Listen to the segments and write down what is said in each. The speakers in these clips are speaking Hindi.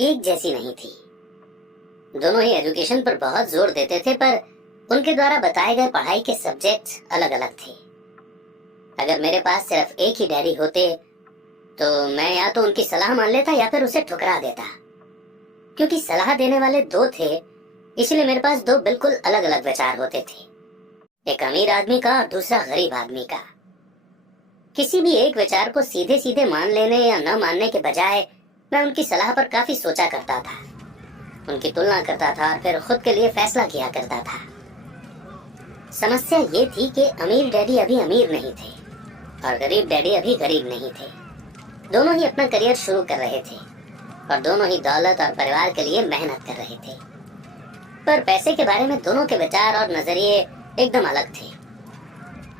एक जैसी नहीं थी। दोनों ही एजुकेशन पर बहुत जोर देते थे, पर उनके द्वारा बताए गए पढ़ाई के सब्जेक्ट अलग अलग थे। अगर मेरे पास सिर्फ एक ही डैडी होते तो मैं या तो उनकी सलाह मान लेता या फिर उसे ठुकरा देता। क्योंकि सलाह देने वाले दो थे, इसलिए मेरे पास दो बिल्कुल अलग अलग विचार होते थे, एक अमीर आदमी का और दूसरा गरीब आदमी का। किसी भी एक विचार को सीधे सीधे मान लेने या न मानने के बजाय मैं उनकी सलाह पर काफी सोचा करता था, उनकी तुलना करता था और फिर खुद के लिए फैसला किया करता था। समस्या ये थी कि अमीर डैडी अभी अमीर नहीं थे और गरीब डैडी अभी गरीब नहीं थे। दोनों ही अपना करियर शुरू कर रहे थे और दोनों ही दौलत और परिवार के लिए मेहनत कर रहे थे, पर पैसे के बारे में दोनों के विचार और नजरिए एकदम अलग थे।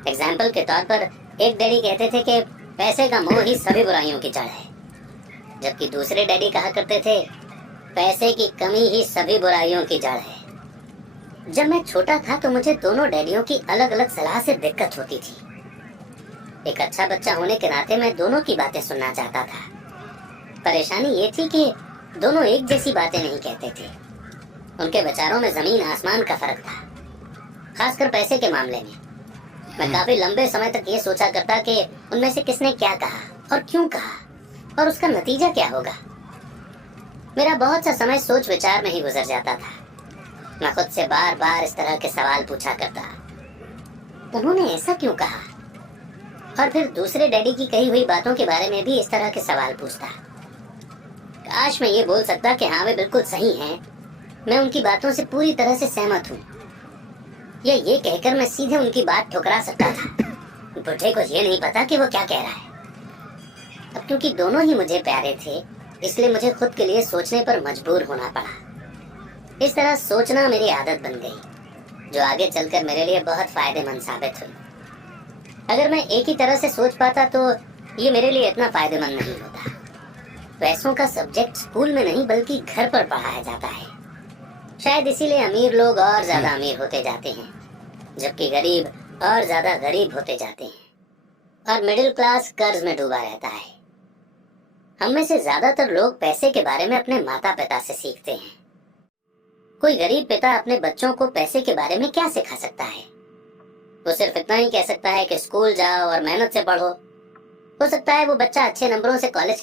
एग्जाम्पल के तौर पर एक डैडी कहते थे कि पैसे का मोह ही सभी बुराइयों की जड़ है, जबकि दूसरे डैडी कहा करते थे पैसे की कमी ही सभी बुराइयों की जड़ है। जब मैं छोटा था तो मुझे दोनों डैडियों की अलग अलग सलाह से दिक्कत होती थी। एक अच्छा बच्चा होने के नाते मैं दोनों की बातें सुनना चाहता था। परेशानी ये थी कि दोनों एक जैसी बातें नहीं कहते थे। उनके विचारों में जमीन आसमान का फर्क था, खासकर पैसे के मामले में। मैं काफी लंबे समय तक ये सोचा करता कि उनमें से किसने क्या कहा और क्यों कहा और उसका नतीजा क्या होगा। मेरा बहुत सा समय सोच विचार में ही गुजर जाता था। मैं खुद से बार बार इस तरह के सवाल पूछा करता, उन्होंने ऐसा क्यों कहा? और फिर दूसरे डैडी की कही हुई बातों के बारे में भी इस तरह के सवाल पूछता। काश मैं ये बोल सकता कि हाँ वे बिल्कुल सही हैं, मैं उनकी बातों से पूरी तरह से सहमत हूँ, या ये कहकर मैं सीधे उनकी बात ठुकरा सकता था, बुढ़े को ये नहीं पता कि वो क्या कह रहा है। अब क्योंकि दोनों ही मुझे प्यारे थे, इसलिए मुझे खुद के लिए सोचने पर मजबूर होना पड़ा। इस तरह सोचना मेरी आदत बन गई, जो आगे चलकर मेरे लिए बहुत फायदेमंद साबित हुई। अगर मैं एक ही तरह से सोच पाता तो ये मेरे लिए इतना फायदेमंद नहीं होता। पैसों का सब्जेक्ट स्कूल में नहीं बल्कि घर पर पढ़ाया जाता है। शायद इसीलिए अमीर लोग और ज्यादा अमीर होते जाते हैं, जबकि गरीब और ज्यादा गरीब होते जाते हैं और मिडिल क्लास कर्ज में डूबा रहता है। हम में से ज्यादातर लोग पैसे के बारे में अपने माता पिता से सीखते हैं। कोई गरीब पिता अपने बच्चों को पैसे के बारे में क्या सिखा सकता है? वो सिर्फ इतना ही कह सकता है कि स्कूल जाओ और मेहनत से पढ़ो। हो सकता है वो बच्चा अच्छे नंबरों से कॉलेज